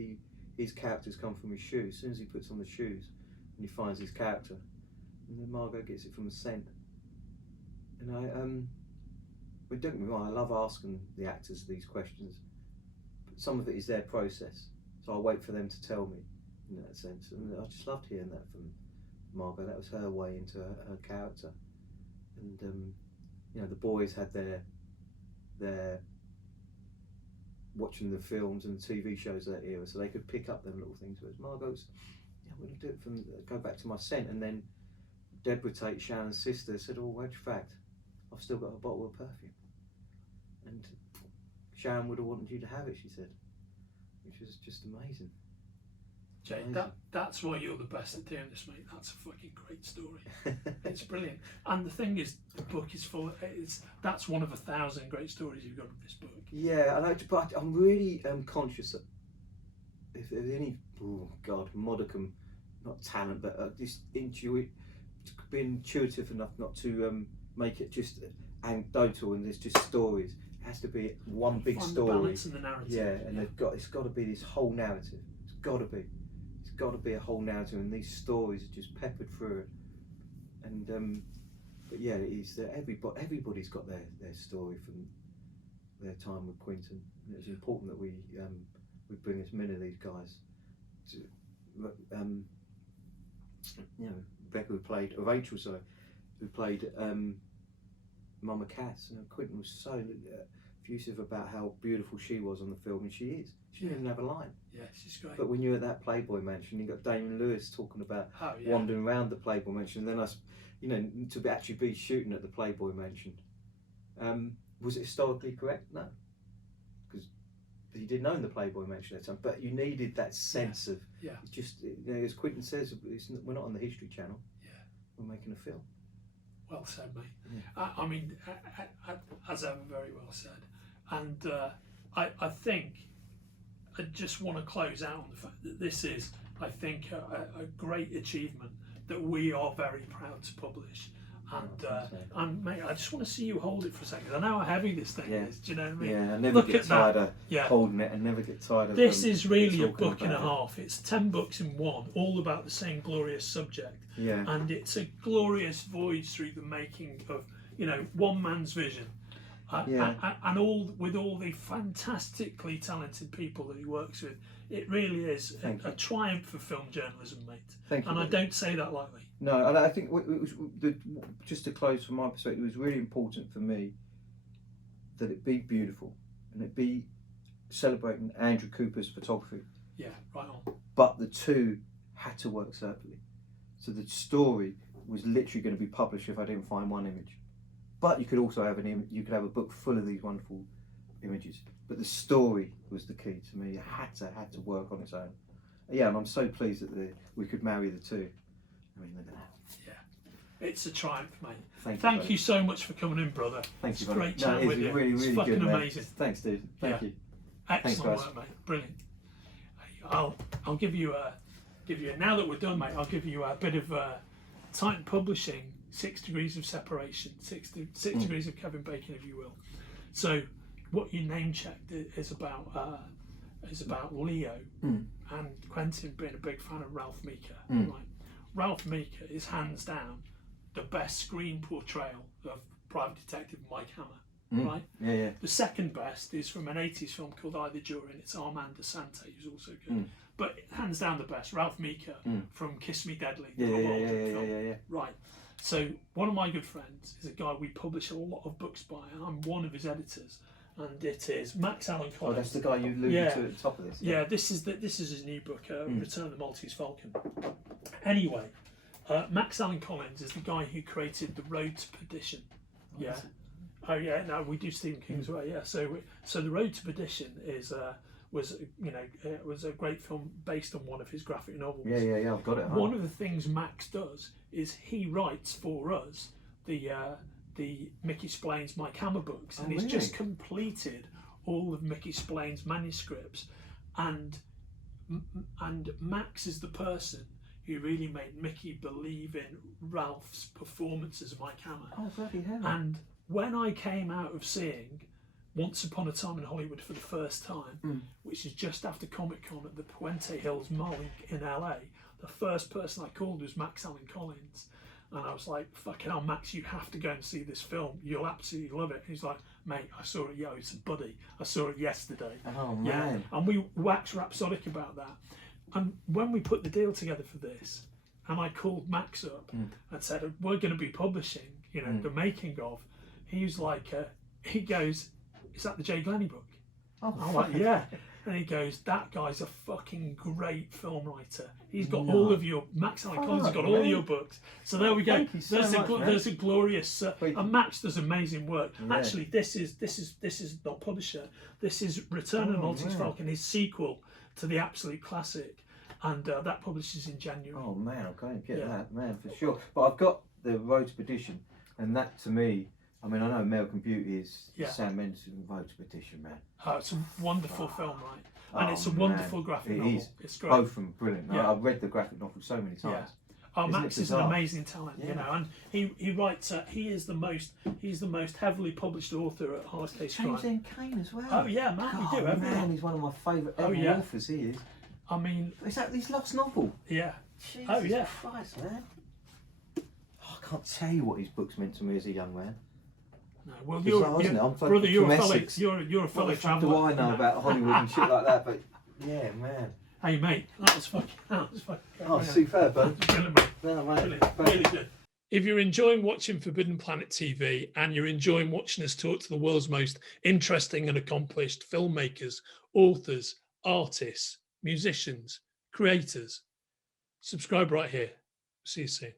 his characters come from his shoes. As soon as he puts on the shoes, and he finds his character, and then Margot gets it from the scent. And but don't get me wrong, I love asking the actors these questions. But some of it is their process, so I wait for them to tell me in that sense. And I just loved hearing that from Margot. That was her way into her character. And the boys had their watching the films and TV shows of that era, so they could pick up them little things. Whereas Margot's, I'm going to do it from go back to my scent. And then Deborah Tate, Sharon's sister, said, "Oh, wedge fact, I've still got a bottle of perfume." And Sharon would have wanted you to have it, she said, which was just amazing. Jay, that's why you're the best at doing this, mate. That's a fucking great story. It's brilliant. And the thing is, the book is full. That's one of 1,000 great stories you've got in this book. Yeah, but I'm really conscious that if there's any, modicum, not talent, but just being intuitive enough not to make it just anecdotal and there's just stories. It has to be one big Find story. The balance in the narrative. Yeah, and it's got to be this whole narrative. It's got to be a whole narrative, and these stories are just peppered through it. And but yeah, it's everybody's got their story from their time with Quentin. And it's important that we bring as many of these guys to Rebecca who played Mama Cass. Quentin was so effusive about how beautiful she was on the film, and she is. She didn't even have a line. Yeah, she's great. But when you're at that Playboy mansion, you got Damon Lewis talking about wandering around the Playboy mansion, and then to actually be shooting at the Playboy mansion. Was it historically correct? No, because he didn't own the Playboy mansion at the time. But you needed that sense of just, as Quentin says, we're not on the History Channel. Yeah. for making a film. Well said, mate. Yeah. I mean, as ever, very well said. And I think I just want to close out on the fact that this is, I think, a great achievement that we are very proud to publish. And mate, I just want to see you hold it for a second. I know how heavy this thing is. Do you know what I mean? Yeah, I never get tired of holding it, and never get tired of. This is really a book and a half. It's 10 books in one, all about the same glorious subject. Yeah. And it's a glorious voyage through the making of, you know, one man's vision. And all with all the fantastically talented people that he works with. It really is a triumph for film journalism, mate. Thank you. And I don't say that lightly. No, and I think it was just to close from my perspective, it was really important for me that it be beautiful and it be celebrating Andrew Cooper's photography. Yeah, right on. But the two had to work separately. So the story was literally going to be published if I didn't find one image. But you could also have you could have a book full of these wonderful images. But the story was the key to me. It had to work on its own. Yeah, and I'm so pleased that we could marry the two. I mean, look at that. Yeah, it's a triumph, mate. Thank you so much for coming in, brother. Thank you. It's great chatting with you. Really, really it's fucking good, amazing. Thanks, dude. Thank you. Excellent work, mate. Brilliant. I'll give you now that we're done, mate. I'll give you a bit of Titan Publishing 6 degrees of separation, 6 degrees of Kevin Bacon, if you will. So what you name checked is about Leo and Quentin being a big fan of Ralph Meeker. Right? Ralph Meeker is hands down the best screen portrayal of Private Detective Mike Hammer. Right? Yeah. The second best is from an 80s film called I the Jury, and it's Armand Assante, who's also good. But hands down the best, Ralph Meeker from Kiss Me Deadly, the Rob Alden film. Yeah. Right. So one of my good friends is a guy we publish a lot of books by, and I'm one of his editors. And it is Max Allan Collins. Oh, that's the guy you alluded to at the top of this. Yeah, this is his new book, Return of the Maltese Falcon. Anyway, Max Allan Collins is the guy who created The Road to Perdition. Yeah. Oh yeah, no, we do Stephen King's way. Yeah. So The Road to Perdition was a great film based on one of his graphic novels. Yeah. I've got it. One of the things Max does is he writes for us the Mickey Splain's Mike Hammer books, and he's just completed all of Mickey Splain's manuscripts, and Max is the person who really made Mickey believe in Ralph's performance as Mike Hammer. Oh, bloody hell. And when I came out of seeing Once Upon a Time in Hollywood for the first time, which is just after Comic-Con at the Puente Hills Mall in LA, the first person I called was Max Allan Collins. And I was like, fucking hell, Max, you have to go and see this film. You'll absolutely love it. And he's like, mate, I saw it. Yeah, it's a buddy. I saw it yesterday. Oh, man. Yeah. And we waxed rhapsodic about that. And when we put the deal together for this, and I called Max up and said, we're going to be publishing, the making of, he was like, he goes, is that the Jay Glennie book? Oh, I'm like, yeah. And he goes, that guy's a fucking great film writer. He's got all of your, Max Allan Collins has got all of your books. So there we go. Thank you so much, there's a glorious, and Max does amazing work. Yeah. Actually, this is not publisher. This is Return of the Maltese Falcon, his sequel to the absolute classic. And that publishes in January. Oh man, I'm going to get that, man, for sure. But I've got The Road to Perdition, and that to me, I mean, I know American Beauty is Sam Mendes' Road to Perdition, man. Oh, it's a wonderful film, right? And it's a wonderful graphic novel. It is. It's great. Both of them brilliant. Yeah. I've read the graphic novel so many times. Yeah. Oh, Max is an amazing talent, and he writes. He's the most heavily published author at Hard Case Crime. James N. Kane as well. Oh yeah, man, we do. Man, he's one of my favourite authors. He is. I mean, is that his last novel? Yeah. Jesus Christ, man. Oh, I can't tell you what his books meant to me as a young man. No, well, brother, you're a fellow traveller. What do I know about Hollywood and shit like that? But yeah, man. Hey mate, that was fucking. Oh, superb, bud. Brilliant, mate. No, mate. Brilliant. Really good. If you're enjoying watching Forbidden Planet TV and you're enjoying watching us talk to the world's most interesting and accomplished filmmakers, authors, artists, musicians, creators, subscribe right here. See you soon.